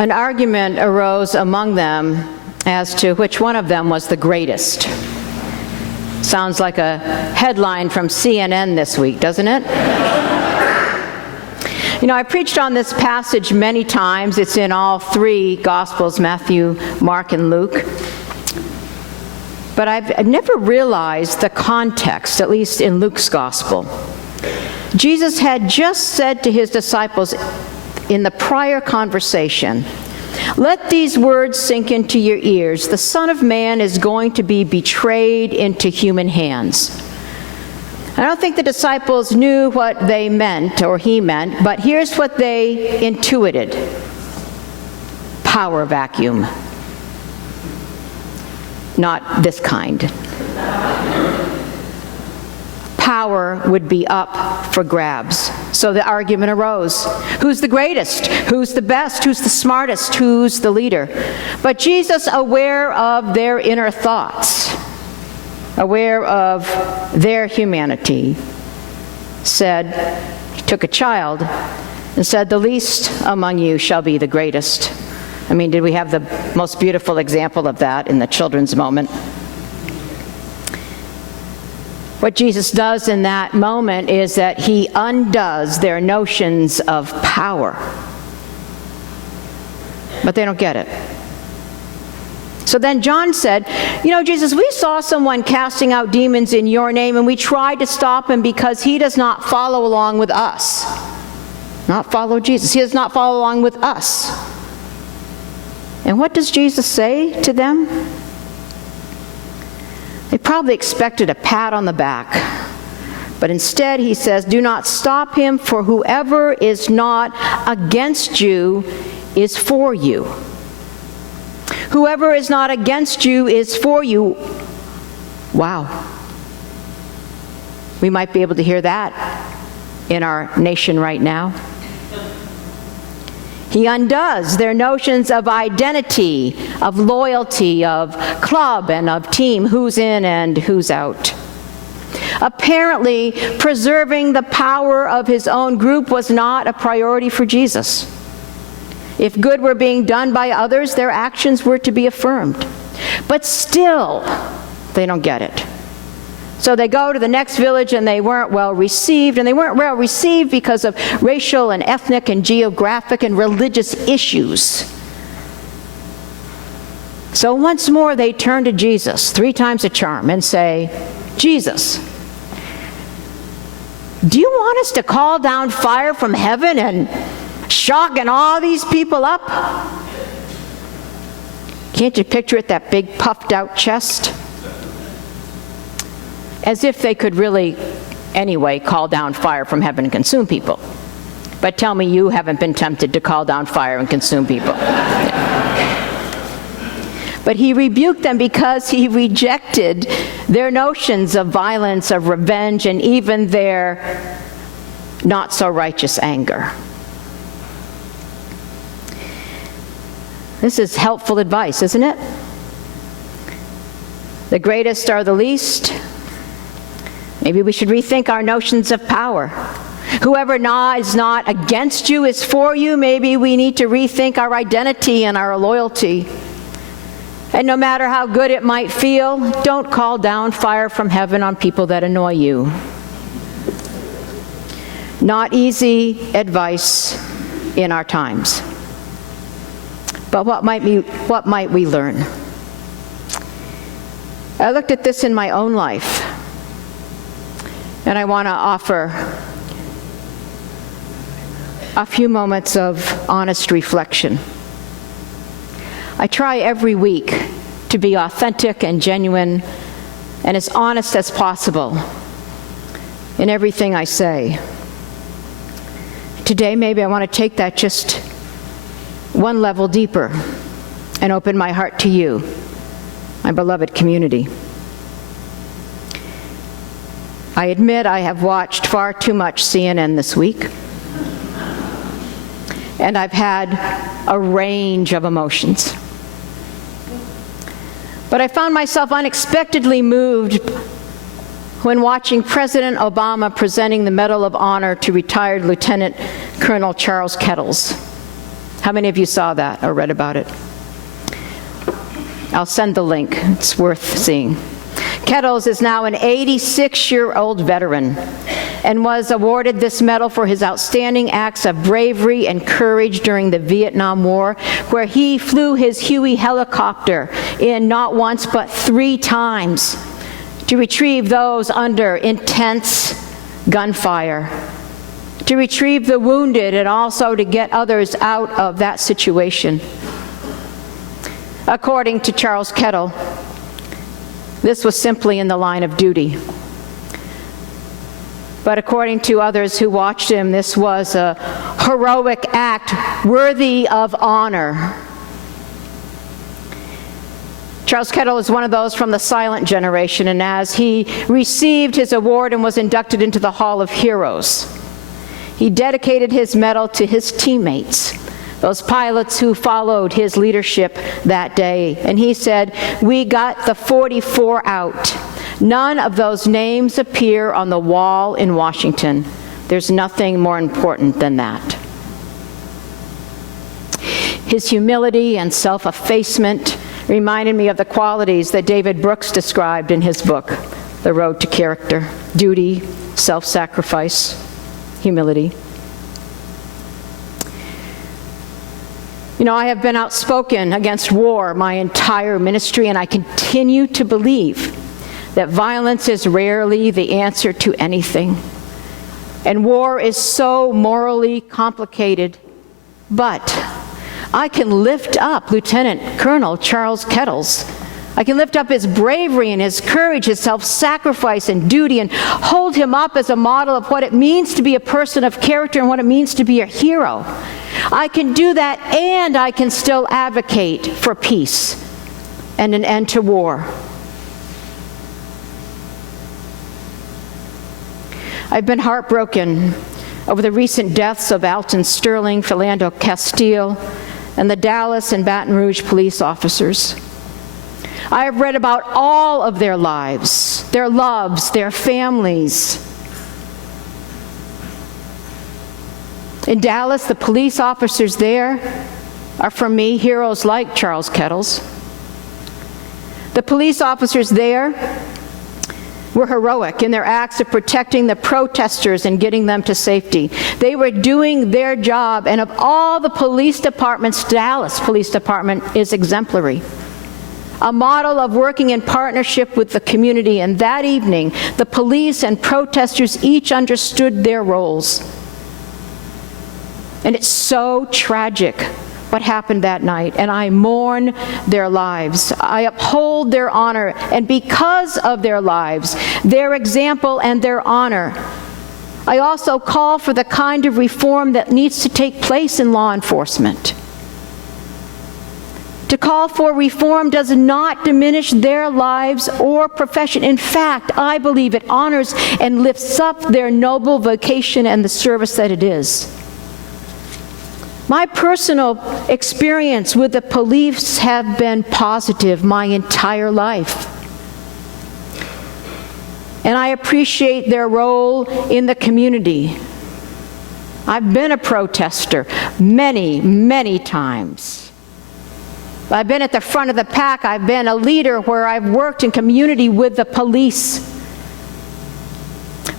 An argument arose among them as to which one of them was the greatest. Sounds like a headline from CNN this week, doesn't it? You know, I preached on this passage many times. It's in all three Gospels, Matthew, Mark, and Luke. But I've never realized the context, at least in Luke's Gospel. Jesus had just said to his disciples in the prior conversation, "Let these words sink into your ears. The Son of Man is going to be betrayed into human hands." I don't think the disciples knew what they meant, or he meant, but here's what they intuited. Power vacuum. Not this kind. Power would be up for grabs. So the argument arose. Who's the greatest? Who's the best? Who's the smartest? Who's the leader? But Jesus, aware of their inner thoughts, aware of their humanity, said, he took a child and said, "The least among you shall be the greatest." I mean, did we have the most beautiful example of that in the children's moment? What Jesus does in that moment is that he undoes their notions of power. But they don't get it. So then John said, "You know, Jesus, we saw someone casting out demons in your name, and we tried to stop him because he does not follow along with us." Not follow Jesus. He does not follow along with us. And what does Jesus say to them? They probably expected a pat on the back. But instead he says, "Do not stop him, for whoever is not against you is for you." Whoever is not against you is for you. Wow. We might be able to hear that in our nation right now. He undoes their notions of identity, of loyalty, of club and of team, who's in and who's out. Apparently, preserving the power of his own group was not a priority for Jesus. If good were being done by others, their actions were to be affirmed. But still, they don't get it. So they go to the next village and they weren't well received. And they weren't well received because of racial and ethnic and geographic and religious issues. So once more they turn to Jesus, 3 times a charm, and say, "Jesus, do you want us to call down fire from heaven and shock and awe these people up?" Can't you picture it, that big puffed out chest? As if they could really, anyway, call down fire from heaven and consume people. But tell me you haven't been tempted to call down fire and consume people. But he rebuked them because he rejected their notions of violence, of revenge, and even their not-so-righteous anger. This is helpful advice, isn't it? The greatest are the least. Maybe we should rethink our notions of power. Whoever is not against you is for you. Maybe we need to rethink our identity and our loyalty. And no matter how good it might feel, don't call down fire from heaven on people that annoy you. Not easy advice in our times. But what might we learn? I looked at this in my own life. And I want to offer a few moments of honest reflection. I try every week to be authentic and genuine and as honest as possible in everything I say. Today, maybe I want to take that just one level deeper and open my heart to you, my beloved community. I admit I have watched far too much CNN this week, and I've had a range of emotions. But I found myself unexpectedly moved when watching President Obama presenting the Medal of Honor to retired Lieutenant Colonel Charles Kettles. How many of you saw that or read about it? I'll send the link. It's worth seeing. Kettles is now an 86-year-old veteran and was awarded this medal for his outstanding acts of bravery and courage during the Vietnam War, where he flew his Huey helicopter in not once but 3 times to retrieve those under intense gunfire, to retrieve the wounded, and also to get others out of that situation. According to Charles Kettle, this was simply in the line of duty. But according to others who watched him, this was a heroic act worthy of honor. Charles Kettle is one of those from the silent generation, and as he received his award and was inducted into the Hall of Heroes, he dedicated his medal to his teammates, those pilots who followed his leadership that day. And he said, "We got the 44 out. None of those names appear on the wall in Washington. There's nothing more important than that." His humility and self-effacement reminded me of the qualities that David Brooks described in his book, The Road to Character: duty, self-sacrifice, humility. You know, I have been outspoken against war my entire ministry, and I continue to believe that violence is rarely the answer to anything. And war is so morally complicated. But I can lift up Lieutenant Colonel Charles Kettles. I can lift up his bravery and his courage, his self-sacrifice and duty, and hold him up as a model of what it means to be a person of character and what it means to be a hero. I can do that, and I can still advocate for peace and an end to war. I've been heartbroken over the recent deaths of Alton Sterling, Philando Castile, and the Dallas and Baton Rouge police officers. I have read about all of their lives, their loves, their families. In Dallas, the police officers there are, for me, heroes like Charles Kettles. The police officers there were heroic in their acts of protecting the protesters and getting them to safety. They were doing their job, and of all the police departments, Dallas Police Department is exemplary. A model of working in partnership with the community, and that evening, the police and protesters each understood their roles. And it's so tragic what happened that night, and I mourn their lives. I uphold their honor, and because of their lives, their example, and their honor, I also call for the kind of reform that needs to take place in law enforcement. To call for reform does not diminish their lives or profession. In fact, I believe it honors and lifts up their noble vocation and the service that it is. My personal experience with the police have been positive my entire life. And I appreciate their role in the community. I've been a protester many, many times. I've been at the front of the pack. I've been a leader where I've worked in community with the police.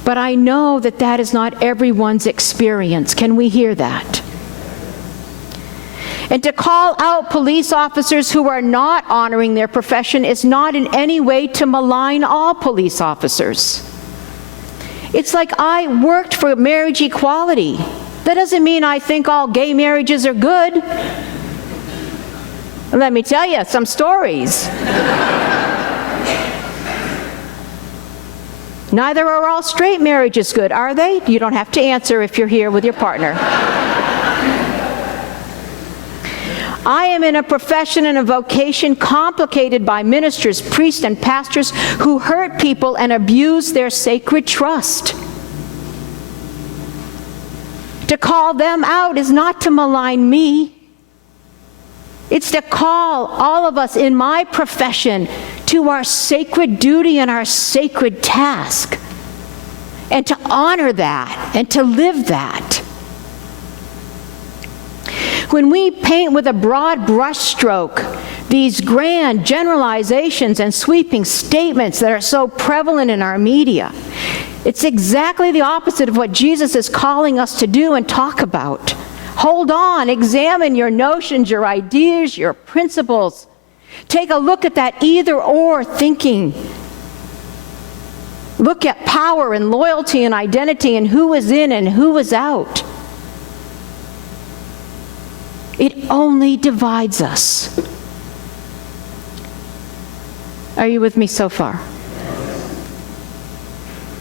But I know that that is not everyone's experience. Can we hear that? And to call out police officers who are not honoring their profession is not in any way to malign all police officers. It's like I worked for marriage equality. That doesn't mean I think all gay marriages are good. Let me tell you some stories. Neither are all straight marriages good, are they? You don't have to answer if you're here with your partner. I am in a profession and a vocation complicated by ministers, priests, and pastors who hurt people and abuse their sacred trust. To call them out is not to malign me. It's to call all of us in my profession to our sacred duty and our sacred task, and to honor that and to live that. When we paint with a broad brushstroke these grand generalizations and sweeping statements that are so prevalent in our media, it's exactly the opposite of what Jesus is calling us to do and talk about. Hold on, examine your notions, your ideas, your principles. Take a look at that either-or thinking. Look at power and loyalty and identity and who is in and who is out. It only divides us. Are you with me so far?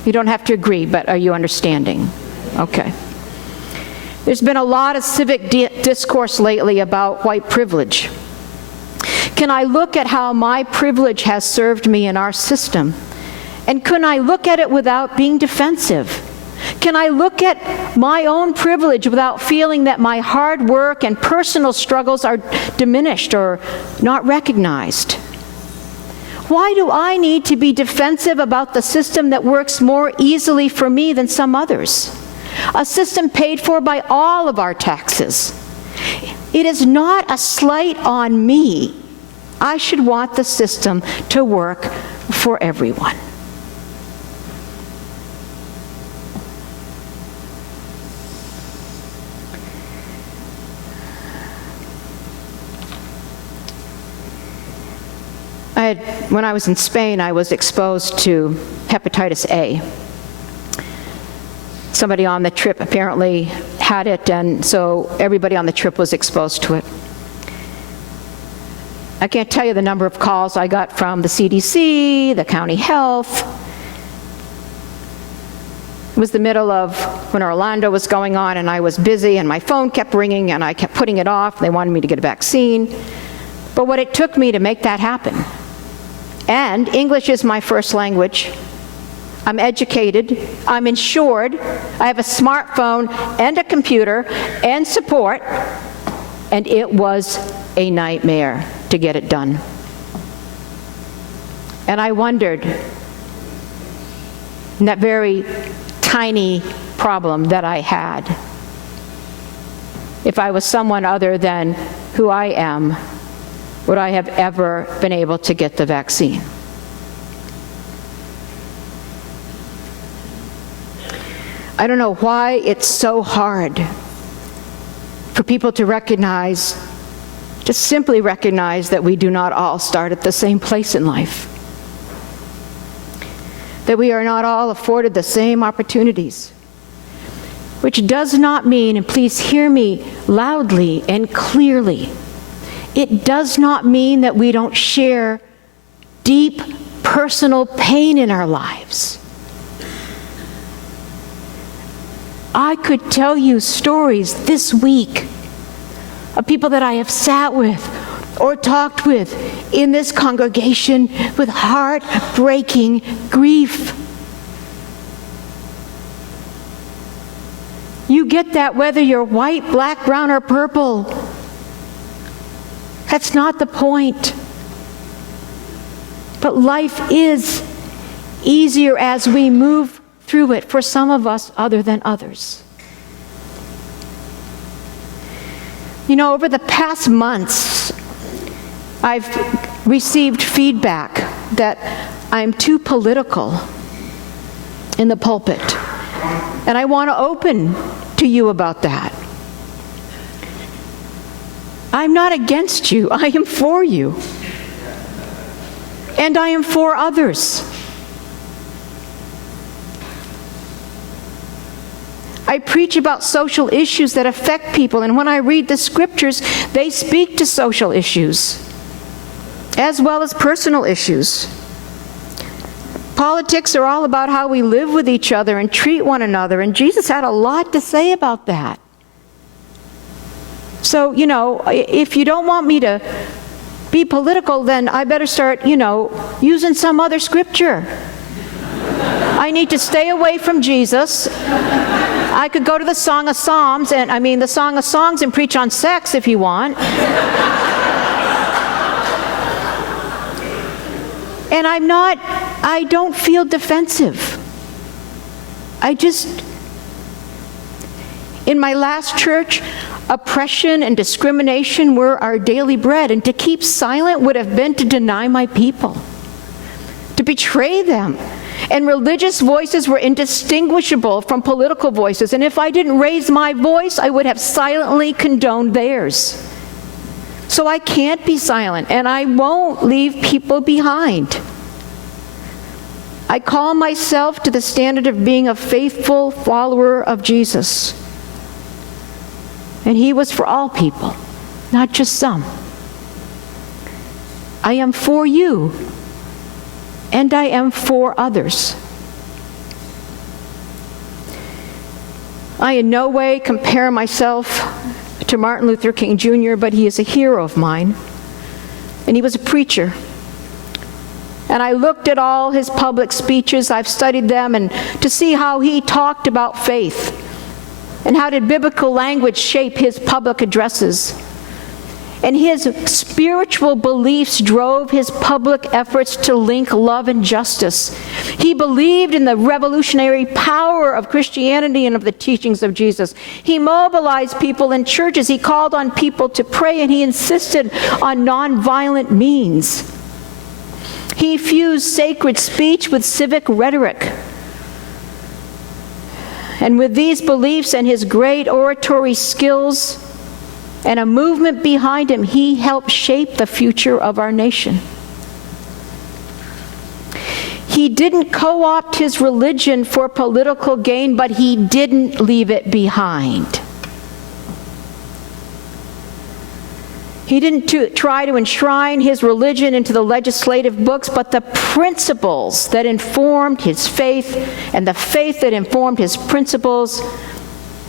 You don't have to agree, but are you understanding? Okay. There's been a lot of civic discourse lately about white privilege. Can I look at how my privilege has served me in our system? And can I look at it without being defensive? Can I look at my own privilege without feeling that my hard work and personal struggles are diminished or not recognized? Why do I need to be defensive about the system that works more easily for me than some others? A system paid for by all of our taxes. It is not a slight on me. I should want the system to work for everyone. When I was in Spain, I was exposed to hepatitis A. Somebody on the trip apparently had it, and so everybody on the trip was exposed to it. I can't tell you the number of calls I got from the CDC, the county health. It was the middle of when Orlando was going on, and I was busy, and my phone kept ringing, and I kept putting it off. They wanted me to get a vaccine. But what it took me to make that happen. And English is my first language. I'm educated, I'm insured, I have a smartphone and a computer and support, and it was a nightmare to get it done. And I wondered, in that very tiny problem that I had, if I was someone other than who I am, would I have ever been able to get the vaccine? I don't know why it's so hard for people to recognize, just simply recognize that we do not all start at the same place in life. That we are not all afforded the same opportunities. Which does not mean, and please hear me loudly and clearly, it does not mean that we don't share deep personal pain in our lives. I could tell you stories this week of people that I have sat with or talked with in this congregation with heartbreaking grief. You get that whether you're white, black, brown, or purple. That's not the point. But life is easier as we move through it for some of us other than others. You know, over the past months, I've received feedback that I'm too political in the pulpit. And I want to open to you about that. I'm not against you. I am for you. And I am for others. I preach about social issues that affect people, and when I read the scriptures, they speak to social issues, as well as personal issues. Politics are all about how we live with each other and treat one another, and Jesus had a lot to say about that. So, you know, if you don't want me to be political, then I better start, using some other scripture. I need to stay away from Jesus. I could go to the Song of Songs, the Song of Songs, and preach on sex if you want. And I don't feel defensive. In my last church, Oppression and discrimination were our daily bread, and to keep silent would have been to deny my people, to betray them. And religious voices were indistinguishable from political voices, and if I didn't raise my voice, I would have silently condoned theirs. So I can't be silent, and I won't leave people behind. I call myself to the standard of being a faithful follower of Jesus. And he was for all people, not just some. I am for you, and I am for others. I in no way compare myself to Martin Luther King Jr., but he is a hero of mine, and he was a preacher. And I looked at all his public speeches, I've studied them, and to see how he talked about faith, and how did biblical language shape his public addresses. And his spiritual beliefs drove his public efforts to link love and justice. He believed in the revolutionary power of Christianity and of the teachings of Jesus. He mobilized people in churches. He called on people to pray, and he insisted on nonviolent means. He fused sacred speech with civic rhetoric. And with these beliefs and his great oratory skills and a movement behind him, he helped shape the future of our nation. He didn't co-opt his religion for political gain, but he didn't leave it behind. He didn't try to enshrine his religion into the legislative books, but the principles that informed his faith and the faith that informed his principles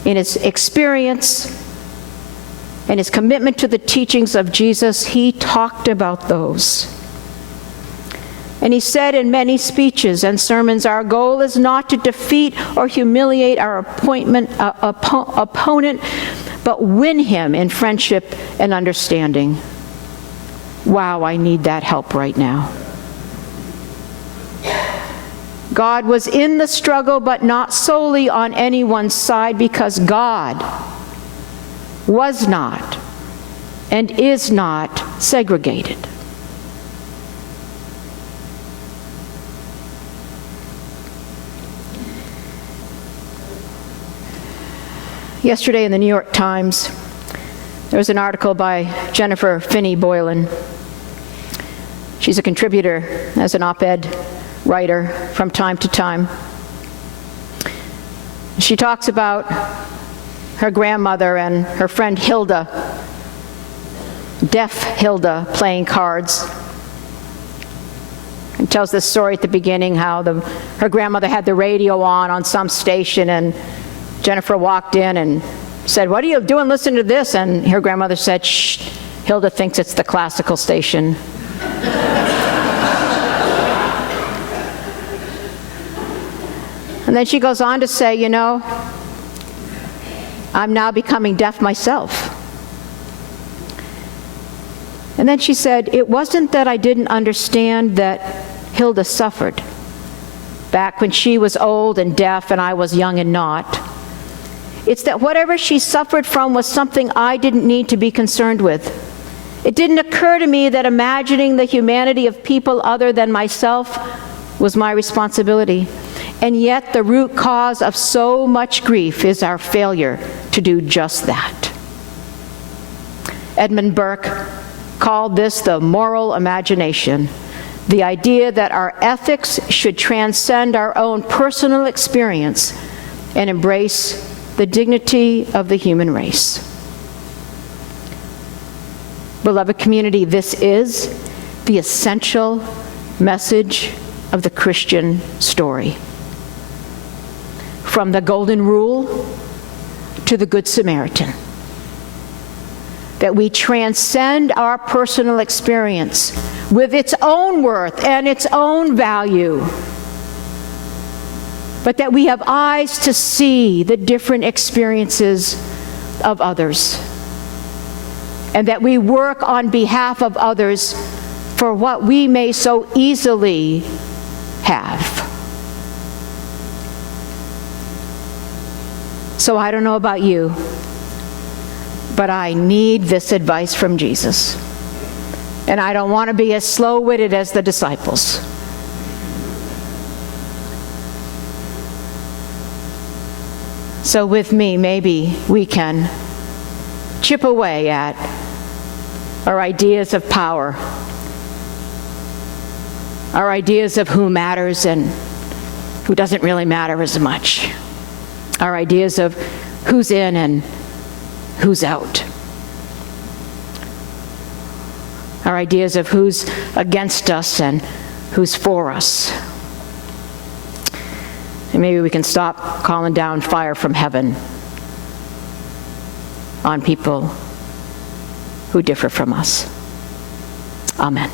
in his experience and his commitment to the teachings of Jesus, he talked about those. And he said in many speeches and sermons, our goal is not to defeat or humiliate our opponent, but win him in friendship and understanding. Wow, I need that help right now. God was in the struggle, but not solely on anyone's side, because God was not and is not segregated. Yesterday in the New York Times, there was an article by Jennifer Finney Boylan. She's a contributor as an op-ed writer from time to time. She talks about her grandmother and her friend Hilda, deaf Hilda, playing cards. And tells this story at the beginning how her grandmother had the radio on some station, and Jennifer walked in and said, "What are you doing listening to this?" And her grandmother said, "Shh, Hilda thinks it's the classical station." And then she goes on to say, "You know, I'm now becoming deaf myself." And then she said, "It wasn't that I didn't understand that Hilda suffered back when she was old and deaf and I was young and not. It's that whatever she suffered from was something I didn't need to be concerned with. It didn't occur to me that imagining the humanity of people other than myself was my responsibility. And yet the root cause of so much grief is our failure to do just that." Edmund Burke called this the moral imagination, the idea that our ethics should transcend our own personal experience and embrace the dignity of the human race. Beloved community, this is the essential message of the Christian story. From the Golden Rule to the Good Samaritan. That we transcend our personal experience with its own worth and its own value, but that we have eyes to see the different experiences of others, and that we work on behalf of others for what we may so easily have. So I don't know about you, but I need this advice from Jesus. And I don't want to be as slow-witted as the disciples. So with me, maybe we can chip away at our ideas of power, our ideas of who matters and who doesn't really matter as much, our ideas of who's in and who's out, our ideas of who's against us and who's for us. And maybe we can stop calling down fire from heaven on people who differ from us. Amen.